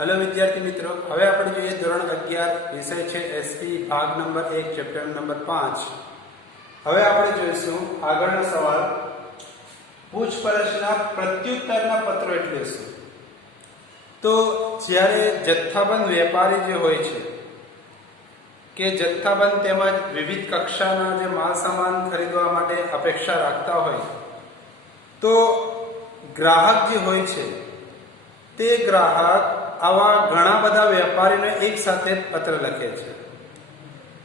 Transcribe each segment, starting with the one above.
Hello विद्यार्थी मित्रों, હવે આપણે જોઈએ ધોરણ 11 વિષય છે એસટી ભાગ નંબર 1 ચેપ્ટર નંબર 5। હવે આપણે જોઈશું આગળનો સવાલ, પૂછપરછના પ્રત્યુત્તરના પત્રો એટલે શું? તો જ્યારે જથ્થાબંધ વેપારી જે હોય છે કે જથ્થાબંધ તેમજ વિવિધ કક્ષાના જે માલ સામાન ખરીદવા માટે અપેક્ષા રાખતા હોય તો ગ્રાહક જે હોય છે તે ગ્રાહક આવા ઘણા બધા વેપારીને એક સાથે પત્ર લખે છે।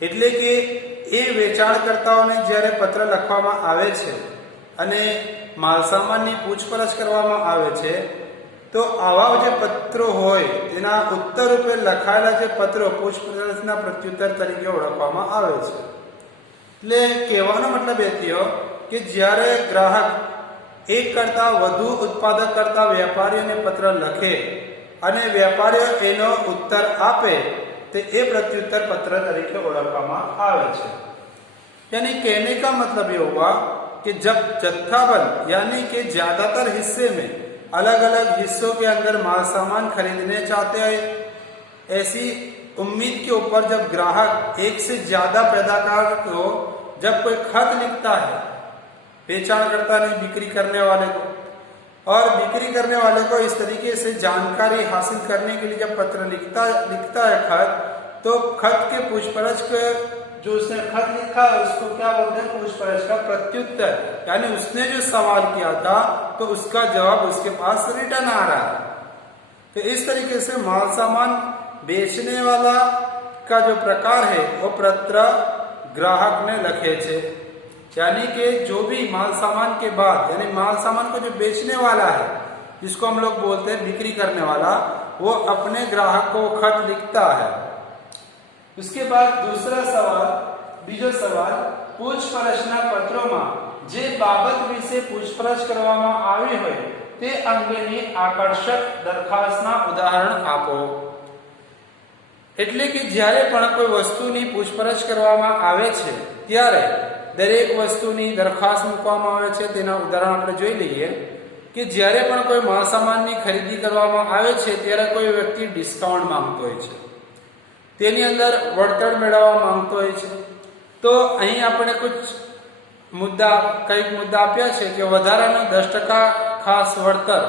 એટલે કે એ વેચાણકર્તાઓને જ્યારે પત્ર લખવામાં આવે છે અને માલસામાનની પૂછપરછ કરવામાં આવે છે તો આવા જે પત્રો હોય તેના ઉત્તર રૂપે લખાયેલા જે પત્રો પૂછપરછના પ્રત્યુત્તર તરીકે ઓળખવામાં આવે છે। એટલે કહેવાનો મતલબ એ થયો કે જ્યારે ગ્રાહક એક કરતા વધુ ઉત્પાદક કરતા વેપારીઓને પત્ર લખે અને વેપારીઓ એનો उत्तर આપે तो ये प्रत्युत्तर पत्र तरीके ओळखवामां आवे छे। यानी कहने का मतलब ये हुआ कि जब जत्थाबंद यानी कि ज्यादातर हिस्से में अलग अलग हिस्सों के अंदर माल सामान खरीदने चाहते हैं, ऐसी उम्मीद के ऊपर जब ग्राहक एक से ज्यादा पैदाकार को जब कोई खत लिखता है बेचाणकर्ता ने बिक्री करने वाले को, और बिक्री करने वाले को इस तरीके से जानकारी हासिल करने के लिए जब पत्र लिखता है खत, तो खत के पूछपरछ के जो उसने खत लिखा है उसको क्या बोलते हैं? पूछपरछ का प्रत्युत्तर। यानी उसने जो सवाल किया था तो उसका जवाब उसके पास रिटर्न आ रहा है। तो इस तरीके से माल सामान बेचने वाला का जो प्रकार है वो पत्र ग्राहक ने लखे छे। यानी कि जो भी माल सामान के बाद यानी माल सामान को जो बेचने वाला है जिसको हम लोग बोलते हैं बिक्री करने वाला, वो अपने ग्राहक को खत लिखता है। उसके बाद दूसरा सवाल, बीजो सवाल, पूछपरछना पत्रों जे बाबत विषे पूछपरछ करवामां आवी होय ते अंगेनी आकर्षक दरखास्तना उदाहरण आपो। એટલે કે જ્યારે પણ કોઈ વસ્તુની પૂછપરછ કરવામાં આવે છે ત્યારે દરેક વસ્તુની દરખાસ્ત મૂકવામાં આવે છે। તેના ઉદાહરણ આપણે જોઈ લઈએ કે જ્યારે પણ કોઈ માલસામાનની ખરીદી કરવામાં આવે છે ત્યારે કોઈ વ્યક્તિ ડિસ્કાઉન્ટ માંગતો હોય છે, તેની અંદર વળતર મેળવવા માંગતો હોય છે। તો અહીં આપણે કઈક મુદ્દા આપ્યા છે કે વધારાનો 10% ખાસ વળતર,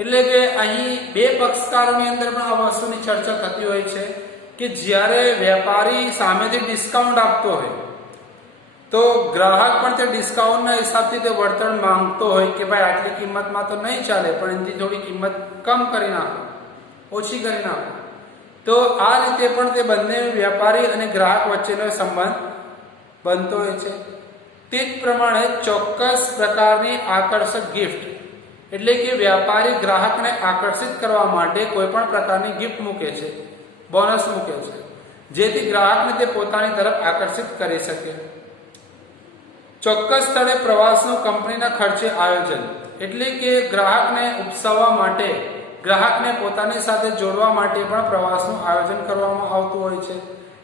એટલે કે અહીં બે પક્ષકારોની અંદર પણ આ વસ્તુની ચર્ચા થતી હોય છે કે જ્યારે વેપારી સામેથી ડિસ્કાઉન્ટ આપતો હોય तो ग्राहक पण ते डिस्काउंट ना हिसाब थी वळतर मांगतो होय कि भाई आटली किंमत में तो नहीं चाले पण एनी थोड़ी कीमत कम करी नाखो, ओછી करी नाखो। तो आ रीते पण ते बंने व्यापारी अने ग्राहक वच्चेनो संबंध बनतो होय छे। ते ज प्रमाणे चोक्कस प्रकारनी आकर्षक गिफ्ट, એટલે કે व्यापारी ग्राहक ने आकर्षित करवा माटे कोई पण प्रकारनी गिफ्ट मूके छे, बोनस मूके छे, जेथी ग्राहक ने ते पोतानी तरफ आकर्षित करी सके। ચોક્કસ સ્થળે પ્રવાસનું કંપનીના ખર્ચે આયોજન, એટલે કે ગ્રાહકને ઉપસાવવા માટે, ગ્રાહકને પોતાની સાથે જોડવા માટે પણ પ્રવાસનું આયોજન કરવામાં આવતું હોય છે।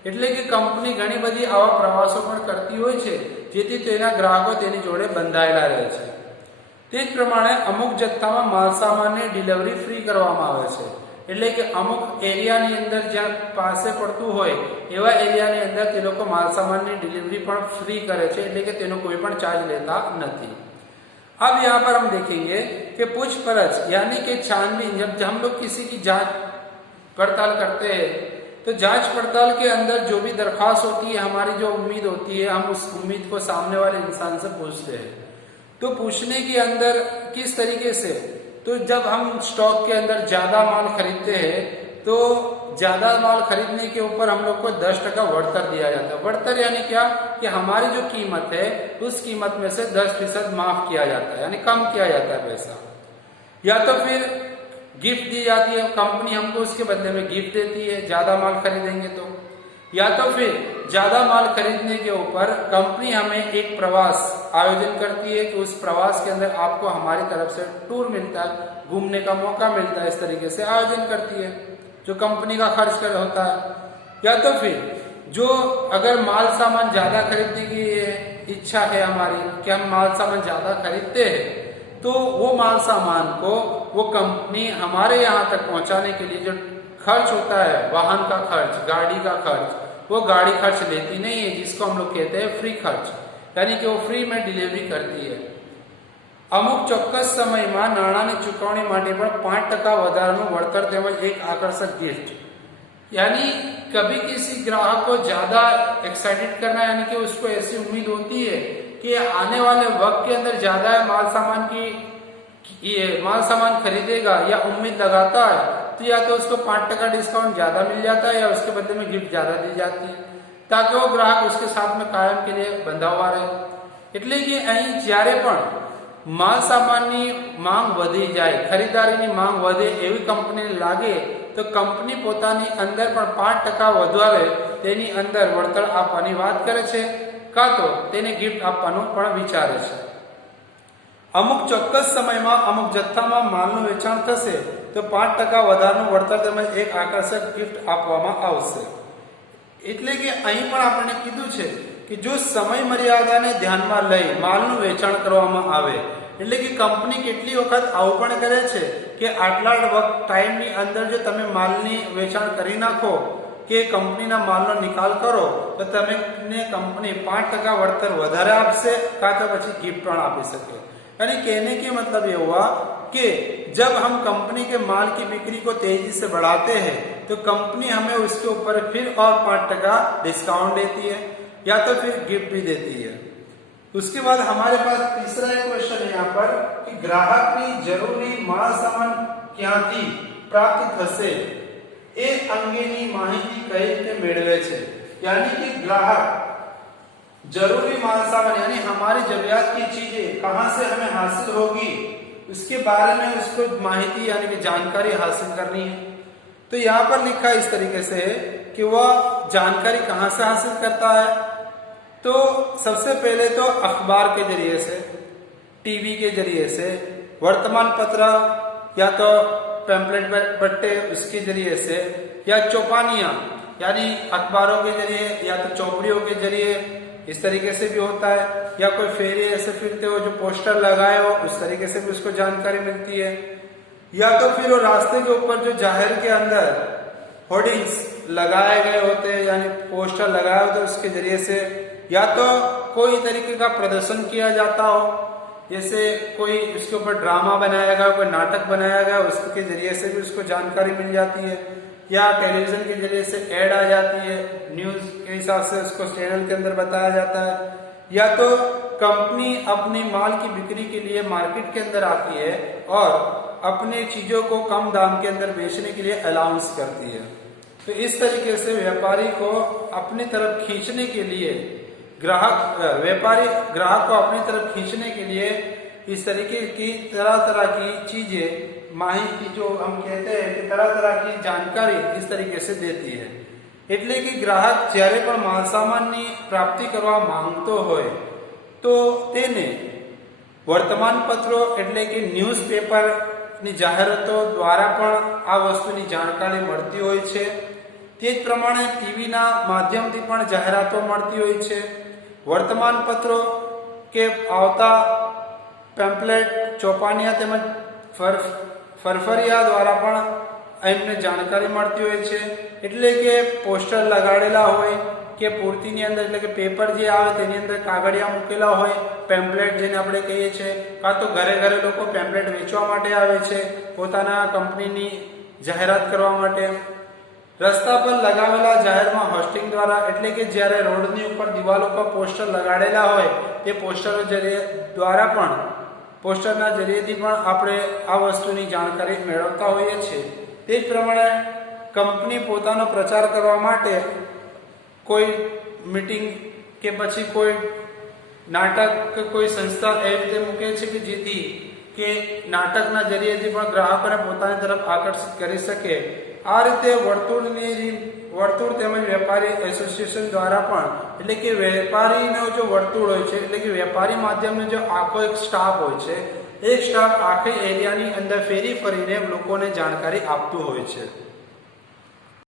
એટલે કે કંપની ઘણી બધી આવા પ્રવાસો પણ કરતી હોય છે જેથી તેના ગ્રાહકો તેની જોડે બંધાયેલા રહે છે। તે જ પ્રમાણે અમુક જથ્થામાં માલસામાનની ડિલિવરી ફ્રી કરવામાં આવે છે, એટલે કે અમુક એરિયાની અંદર જ્યાં પાસે પડતું હોય એવા એરિયાની અંદર તે લોકો માલસામાનની ડિલિવરી પણ फ्री करे छे, એટલે કે તેનો કોઈ પણ ચાર્જ લેતા નથી। अब यहाँ पर हम देखेंगे कि पूछपरछ यानी कि छानबीन, जब हम लोग किसी की जांच पड़ताल करते हैं तो जांच पड़ताल के अंदर जो भी दरखास्त होती है, हमारी जो उम्मीद होती है, हम उस उम्मीद को सामने वाले इंसान से पूछते हैं। तो पूछने के अंदर किस तरीके से, तो जब हम स्टॉक के अंदर ज्यादा माल खरीदते हैं तो ज्यादा माल खरीदने के ऊपर हम लोग को 10% वड़तर दिया जाता है। वड़तर यानी क्या कि हमारी जो कीमत है उस कीमत में से 10% माफ किया जाता है, यानी कम किया जाता है पैसा। या तो फिर गिफ्ट दी जाती है, कंपनी हमको उसके बदले में गिफ्ट देती है ज्यादा माल खरीदेंगे तो। या तो फिर ज्यादा माल खरीदने के ऊपर कंपनी हमें एक प्रवास आयोजन करती है कि उस प्रवास के अंदर आपको हमारी तरफ से टूर मिलता है, घूमने का मौका मिलता है, इस तरीके से आयोजन करती है जो कंपनी का खर्च कर होता है। या तो फिर जो अगर माल सामान ज्यादा खरीदने की इच्छा है हमारी कि हम माल सामान ज्यादा खरीदते हैं तो वो माल सामान को वो कंपनी हमारे यहाँ तक पहुंचाने के लिए जो खर्च होता है, वाहन का खर्च, गाड़ी का खर्च, वो गाड़ी खर्च लेती नहीं है, जिसको हम लोग कहते हैं फ्री खर्च, यानी कि वो फ्री में डिलीवरी करती है। અમુક ચોક્કસ સમયમાં નાણાંની ચૂકવણી માટે પણ 5% વધારાનું વળતર તેમજ એક આકર્ષક गिफ्ट, यानी कभी किसी ग्राहक को ज्यादा एक्साइटेड करना, यानी कि उसको ऐसी उम्मीद होती है कि आने वाले वक्त के अंदर ज्यादा माल सामान खरीदेगा या उम्मीद लगाता है, तो या तो उसको 5% डिस्काउंट ज्यादा मिल जाता है या उसके बदले में गिफ्ट ज्यादा दी जाती है, ताकि वो ग्राहक उसके साथ में कायम के लिए बंधा हुआ रहे। એટલે કે અહીં જ્યારે પણ માલ સામાનની માંગ વધી જાય, ખરીદારીની માંગ વધે એવી કંપનીને લાગે, તો કંપની પોતાની અંદર પણ 5% વધારે તેની અંદર વળતર આપવાની વાત કરે છે, કાં તો તેને ગિફ્ટ આપવાનું પણ વિચારે છે। અમુક ચોક્કસ સમયમાં અમુક જથ્થામાં માલનું વેચાણ થશે તો 5% વધારાનું વળતર તેમજ એક આકર્ષક ગિફ્ટ આપવામાં આવશે। એટલે કે અહીં પણ આપણે કીધું છે કે જો સમય મર્યાદાને ધ્યાનમાં લઈ માલનું વેચાણ કરવામાં આવે, એટલે કે કંપની કેટલી વખત આવું પણ કરે છે કે આટલા ટાઈમની અંદર જો તમે માલની વેચાણ કરી નાખો કે કંપનીના માલનો નિકાલ કરો તો તમને કંપની 5% વળતર વધારે આપશે, કાં તો પછી ગિફ્ટ પણ આપી શકે। यानी कहने के मतलब ये हुआ कि जब हम कंपनी के माल की बिक्री को तेजी से बढ़ाते हैं तो कंपनी हमें उसके ऊपर फिर और 5% डिस्काउंट देती है या तो फिर गिफ्ट भी देती है। उसके बाद हमारे पास तीसरा एक क्वेश्चन है यहाँ पर कि ग्राहकनी जरूरी माल सामान क्यांथी प्राप्त थशे ए अंगेनी माहिती कई રીતે મેળવે છે। यानी कि ग्राहक जरूरी माल सामान यानी हमारी जरूरत की चीजें कहां से हमें हासिल होगी, उसके बारे में उसको माहिती यानी कि जानकारी हासिल करनी है। तो यहाँ पर लिखा इस तरीके से कि वह जानकारी कहां से हासिल करता है, तो सबसे पहले तो अखबार के जरिए से, टीवी के जरिए से, वर्तमान पत्र या तो पैम्पलेट बट्टे उसके जरिए से, या चौपानियां यानी अखबारों के जरिए या तो चौपड़ियों के जरिए, इस तरीके से भी होता है, या कोई फेरी ऐसे फिरते हो जो पोस्टर लगाए हो उस तरीके से भी उसको जानकारी मिलती है, या तो फिर वो रास्ते के ऊपर जो जाहिर के अंदर होर्डिंग्स लगाए गए होते हैं यानी पोस्टर लगाए होते उसके जरिए से, या तो कोई तरीके का प्रदर्शन किया जाता हो, जैसे कोई उसके ऊपर ड्रामा बनाया गया, कोई नाटक बनाया गया, उसके जरिए से भी उसको जानकारी मिल जाती है, या टेलीविजन के जरिए से ऐड आ जाती है, न्यूज के हिसाब से उसको चैनल के अंदर बताया जाता है, या तो कंपनी अपनी माल की बिक्री के लिए मार्केट के अंदर आती है और अपने चीजों को कम दाम के अंदर बेचने के लिए अलाउंस करती है। तो इस तरीके से व्यापारी को अपनी तरफ खींचने के लिए व्यापारी ग्राहक को अपनी तरफ खींचने के लिए इस तरीके की तरह तरह की चीजें, माहिती जो हम कहते हैं कि तरह तरह की जानकारी इस तरीके से देती है। એટલે કે ગ્રાહક જ્યારે પણ માલ સામાનની પ્રાપ્તિ કરવા માંગતો હોય તો તેને વર્તમાનપત્રો એટલે કે ન્યૂઝપેપરની જાહેરાતો દ્વારા પણ આ વસ્તુની જાણકારી મળતી હોય છે। તે જ પ્રમાણે ટીવીના માધ્યમથી પણ જાહેરાતો મળતી હોય છે। વર્તમાનપત્રો કે આવતા પેમ્પલેટ, ચોપાનિયા તેમજ ફરફરિયા દ્વારા પણ એમને જાણકારી મળતી હોય છે। એટલે કે પોસ્ટર લગાડેલા હોય કે પૂર્તિની અંદર એટલે કે પેપર જે આવે તેની અંદર કાગળિયા મૂકેલા હોય, પેમ્પલેટ જેને આપણે કહીએ છીએ, કાં તો ઘરે ઘરે લોકો પેમ્પલેટ વેચવા માટે આવે છે પોતાના કંપનીની જાહેરાત કરવા માટે। રસ્તા પર લગાવેલા જાહેરમાં હોસ્ટિંગ દ્વારા એટલે કે જ્યારે રોડની ઉપર દિવાલો પર પોસ્ટર લગાડેલા હોય તે પોસ્ટરો દ્વારા પણ પોસ્ટરના જરિયેથી પણ આપણે આ વસ્તુની જાણકારી મેળવતા હોઈએ છીએ। તે જ પ્રમાણે કંપની પોતાનો પ્રચાર કરવા માટે કોઈ મીટિંગ કે પછી કોઈ નાટક કે કોઈ સંસ્થા એ રીતે મૂકે છે કે જેથી કે નાટકના જરિયેથી પણ ગ્રાહકોને પોતાની તરફ આકર્ષિત કરી શકે। આ રીતે વર્તુળ તેમજ વેપારી એસોસિએશન દ્વારા પણ એટલે કે વેપારીનો જો વર્તુળ હોય છે એટલે કે વેપારી માધ્યમનો જો આખો એક સ્ટાફ હોય છે, એક સ્ટાફ આખી એરિયાની અંદર ફેરી ફરીને લોકોને જાણકારી આપતું હોય છે।